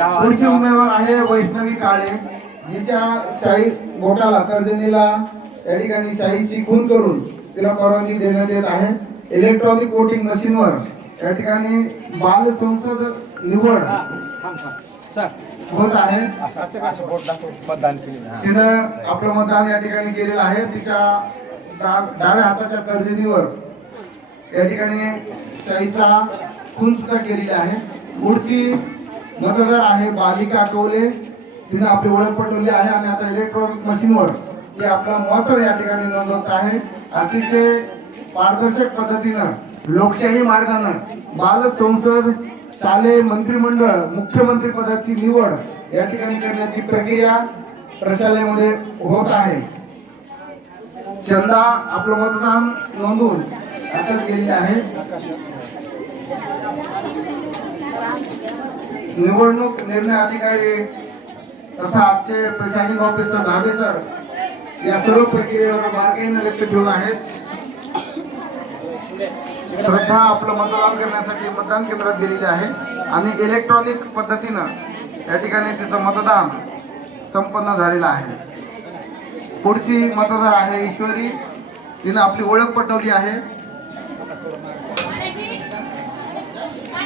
पुढची उमेदवार आहे वैष्णवी काळे. हिच्या शाही बोटाला तर्जनीला या ठिकाणी शाहीची खून करून तिला परवानगी देण्यात येत आहे. इलेक्ट्रॉनिक वोटिंग मशीनवर या ठिकाणी बाल संसद निवड होत आहे. तिनं आपलं मतदान या ठिकाणी केलेलं आहे. तिच्या डाव्या हाताच्या तर्जनीवर या ठिकाणी शाहीचा खून सुद्धा केलेली आहे. पुढची मतदार आहे बालिका कवले तिने आपली ओळख पटवली आहे आणि आता इलेक्ट्रॉनिक मशीनवर ते आपला मत या ठिकाणी नोंदवत आहे. अतिशय पारदर्शक पद्धतीनं लोकशाही मार्गानं बाल संसद शालेय मंत्रिमंडळ मुख्यमंत्री पदाची निवड या ठिकाणी करण्याची प्रक्रिया प्रशालेमध्ये होत आहे. चंदा आपलं मतदान नोंदवून हातात गेलेले आहे. निवडणूक निर्णय अधिकारी तथा आजचे प्रिसाइडिंग ऑफिसर धाबे सर या सर्व प्रक्रियेवर बारकाईने लक्ष ठेवून आहेत. श्रद्धा आपलं मतदान करण्यासाठी मतदान केंद्रात गेलेली आहे आणि इलेक्ट्रॉनिक पद्धतीनं या ठिकाणी तिचं मतदान संपन्न झालेलं आहे. पुढची मतदार आहे ईश्वरी. तिनं आपली ओळख पटवली आहे.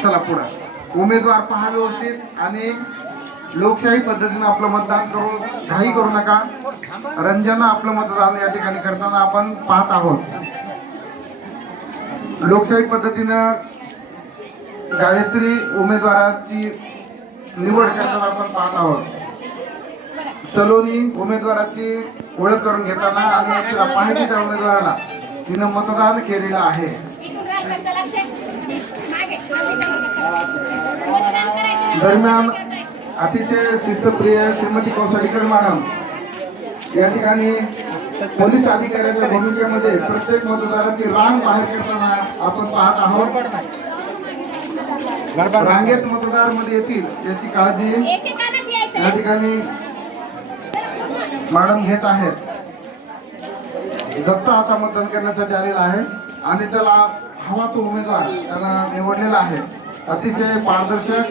चला पुढं. उमेदवार पहा व्यवस्थित आणि लोकशाही पद्धतीनं आपलं मतदान करू घाई करू नका. रंजना आपलं मतदान या ठिकाणी करताना आपण पाहत आहोत. लोकशाही पद्धतीनं गायत्री उमेदवाराची निवड करताना आपण पाहत आहोत. सलोनी उमेदवाराची ओळख करून घेताना आणि तिला पाहिजेच्या उमेदवाराला तिनं मतदान केलेलं आहे. दरम्यान अतिशय शिस्तप्रिय श्रीमती कौसडीकर मॅडम या ठिकाणी पोलीस अधिकाऱ्याच्या भूमिकेमध्ये प्रत्येक मतदाराची रांग बाहेर करताना आपण पाहत आहोत. रांगेत मतदारमध्ये येतील याची काळजी या ठिकाणी मॅडम घेत आहेत. दत्ता आता मतदान करण्यासाठी आलेला आहे आणि त्याला हवा तो उमेदवार त्यांना निवडलेला आहे. अतिशय पारदर्शक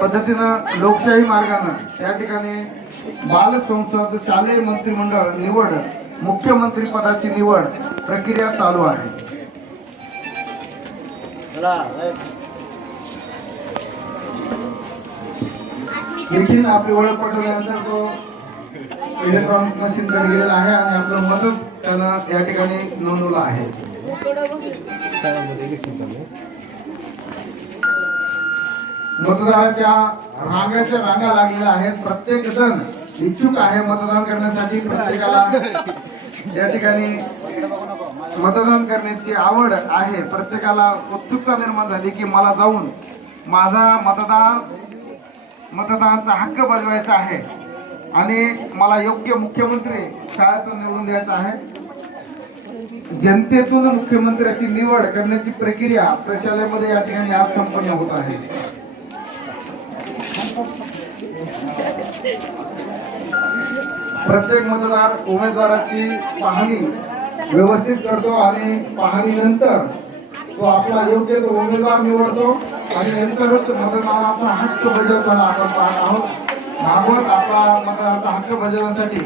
पद्धतीनं लोकशाही मार्गानं या ठिकाणी बाल संसद शालेय मंत्रिमंडळ निवड मुख्यमंत्री पदाची निवड प्रक्रिया चालू आहे. निखिल आपली ओळख पटवल्यानंतर तो इलेक्ट्रॉनिक मशीन कडे गेलेला आहे आणि आपलं मत त्यानं या ठिकाणी नोंदवलं आहे. मतदाराच्या रांगाच्या रांगा लागलेल्या आहेत. प्रत्येक जण इच्छुक आहे मतदान करण्यासाठी. प्रत्येकाला या ठिकाणी मतदान करण्याची आवड आहे. प्रत्येकाला उत्सुकता निर्माण झाली की मला जाऊन माझा मतदान मतदानाचा हक्क बजवायचा आहे आणि मला योग्य मुख्यमंत्री शाळेतून निवडून द्यायचा आहे. जनतेतून मुख्यमंत्र्याची निवड करण्याची प्रक्रिया प्रशालेमध्ये या ठिकाणी आज संपन्न होत आहे. प्रत्येक मतदार उमेदवाराची पाहणी व्यवस्थित करतो आणि पाहणीनंतर तो आपला योग्य तो उमेदवार निवडतो आणि नंतरच मतदानाचा हक्क बजावताना आपण पाहत आहोत. भागवत आपला मतदानाचा हक्क बजावण्यासाठी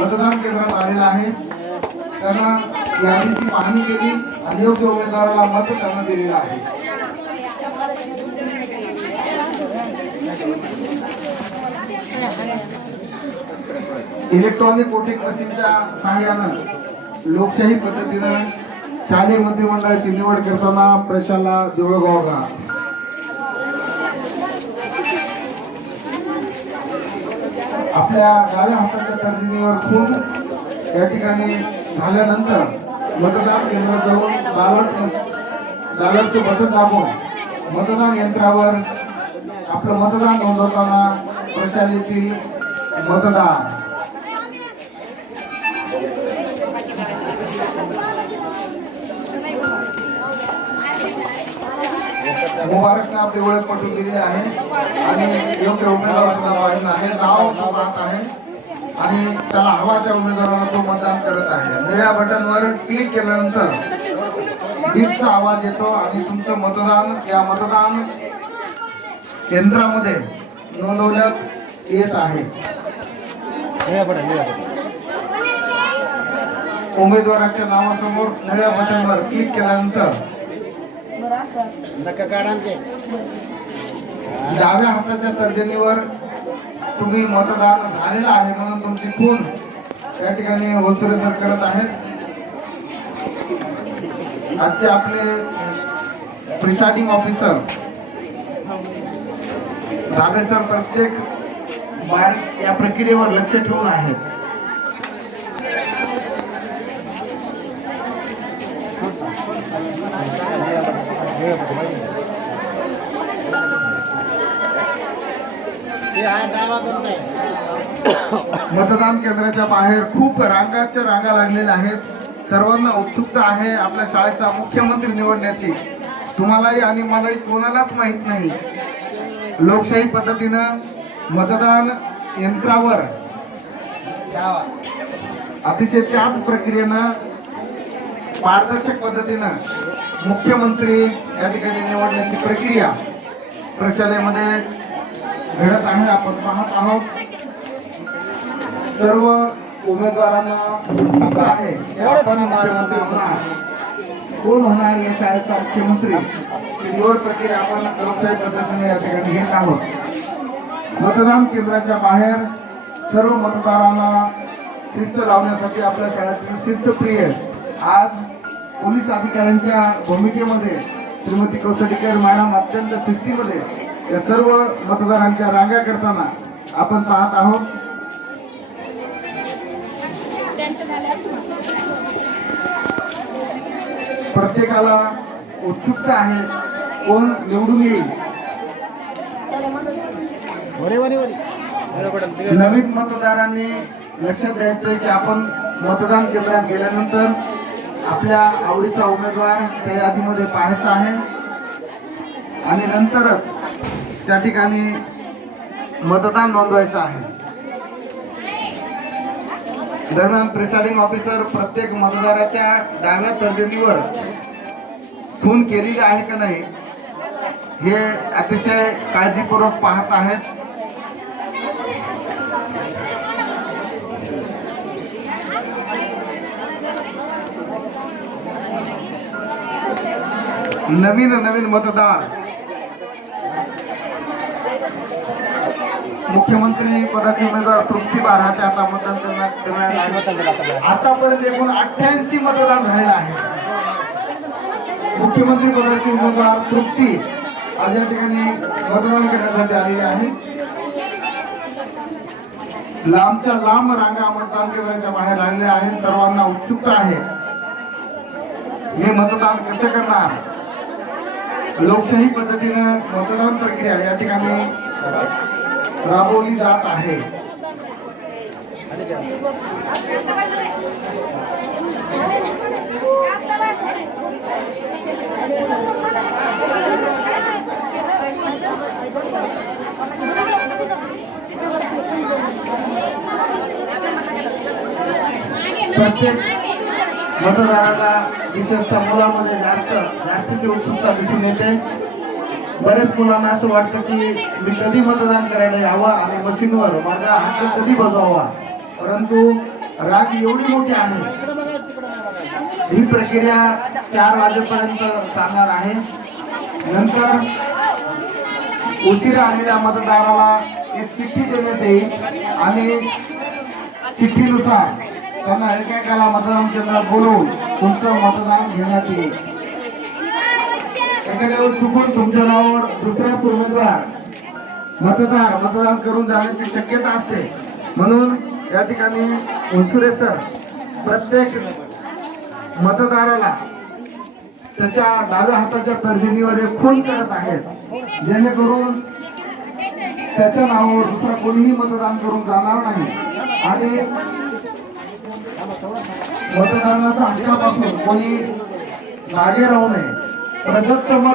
मतदान केंद्रात आलेला आहे. त्यांना यादीची पाहणी केली आणि योग्य उमेदवाराला मत त्यांना दिलेलं आहे. इलेक्ट्रॉनिक वोटिंग मशीनच्या सहाय्यानं लोकशाही पद्धतीनं शालेय मंत्रिमंडळाची निवड करताना प्रशाला देऊळगाव का आपल्या डाव्या हाताच्या तर्जनीवर खून या ठिकाणी झाल्यानंतर मतदान केंद्रात जाऊन बॅलट बॅलटचं बटन दाबून मतदान यंत्रावर आपलं मतदान नोंदवताना प्रशालेतील मतदार. मुबारकने आपली ओळख पटवून दिली आहे. आणि योग्य उमेदवार सुद्धा वाढून आहे. नाव तो पाहत आहे. आणि त्याला हवा त्या उमेदवाराला तो मतदान करत आहे. निळ्या बटनवर क्लिक केल्यानंतर बीपचा आवाज येतो आणि तुमचं मतदान या मतदान केंद्रामध्ये नोंदवण्यात येत आहे. उमेदवाराच्या नावासमोर निळ्या बटनवर क्लिक केल्यानंतर डाव्या हाताच्या तर्जनीवर तुम्ही मतदान झालेलं आहे म्हणून तुमची खून या ठिकाणी होलसुरे सर करत आहेत. आजचे आपले प्रिसाइडिंग ऑफिसर धाबे सर प्रत्येक बार या प्रक्रियेवर लक्ष ठेवून आहेत. मतदान केंद्राच्या बाहेर खूप रांगाच्या रांगा लागलेल्या आहेत. सर्वांना उत्सुकता आहे आपल्या शाळेचा मुख्यमंत्री निवडण्याची. तुम्हालाही आणि मलाही कोणालाच माहीत नाही. लोकशाही पद्धतीनं मतदान यंत्रावर अतिशय त्याच प्रक्रियेनं पारदर्शक पद्धतीनं मुख्यमंत्री या ठिकाणी निवडण्याची प्रक्रिया प्रशालेमध्ये घडत आहे. आपण पाहत आहोत. सर्व उमेदवारांना उत्सुकता आहे. आपण मुख्यमंत्री होणार. कोण होणार या शाळेचा मुख्यमंत्री? ही प्रक्रिया आपण लोकशाही पद्धतीने या ठिकाणी घेत आहोत मतदान केंद्राच्या बाहेर सर्व मतदारांना शिस्त लावण्यासाठी आपल्या शाळेतील शिस्तप्रिय आज पोलीस अधिकाऱ्यांच्या भूमिकेमध्ये श्रीमती कौसडीकर मॅडम अत्यंत शिस्तीमध्ये या सर्व मतदारांच्या रांगा करताना आपण पाहत आहोत. प्रत्येकाला उत्सुकता आहे कोण निवडून येईल? नवीन मतदारांनी लक्षात द्यायचं की आपण मतदान केंद्रात गेल्यानंतर आपल्या आवडीचा उमेदवार त्या यादीमध्ये पाहायचा आहे. आणि नंतरच त्या ठिकाणी मतदान नोंदवायचं आहे. दरम्यान प्रिसाइडिंग ऑफिसर प्रत्येक मतदाराच्या डाव्या तर्जनीवर खून केलेली आहे का नाही हे अतिशय काळजीपूर्वक पाहत आहेत. नवीन नवीन मतदार. मुख्यमंत्री पदाचे उमेदवार तृप्ती बाराचे आता मतदान करण्यात आतापर्यंत एकूण अठ्ठ्याऐंशी मतदान झालेलं आहे मुख्यमंत्री पदाचे उमेदवार तृप्ती आज या ठिकाणी मतदान करण्यासाठी आलेली आहे. लांबच्या लांब रांगा मतदान केंद्राच्या बाहेर आलेल्या आहेत. सर्वांना उत्सुकता आहे. हे मतदान कसं करणार? लोकशाही पद्धतीनं मतदान प्रक्रिया या ठिकाणी राबवली जात आहे. प्रत्येक मतदाराला विशेषतः मुलामध्ये जास्त जास्तीची उत्सुकता दिसून येते. बरेच मुलांना असं वाटतं की मी कधी मतदान करायला यावं आणि मशीनवर माझा हक्क कधी बजवावा परंतु राग एवढी मोठी आहे. ही प्रक्रिया चार वाजेपर्यंत चालणार आहे. नंतर उशिरा आलेल्या मतदाराला एक चिठ्ठी देण्यात येईल आणि चिठ्ठीनुसार त्यांना एकेकाला मतदान केंद्रात बोलवून तुमचं मतदान घेण्यात येईल. एखाद्या वेळेस चुकून तुमच्या नावावर दुसराच उमेदवार मतदार मतदान करून जाण्याची शक्यता असते. म्हणून या ठिकाणी उन्सुरे सर प्रत्येक मतदाराला त्याच्या डाव्या हाताच्या तर्जनीवर एक खून करत आहेत. जेणेकरून त्याच्या नावावर दुसरा कोणीही मतदान करून जाणार नाही. आणि मतदानाच्या हक्कापासून कोणी मागे राहू नये प्रदत्त मत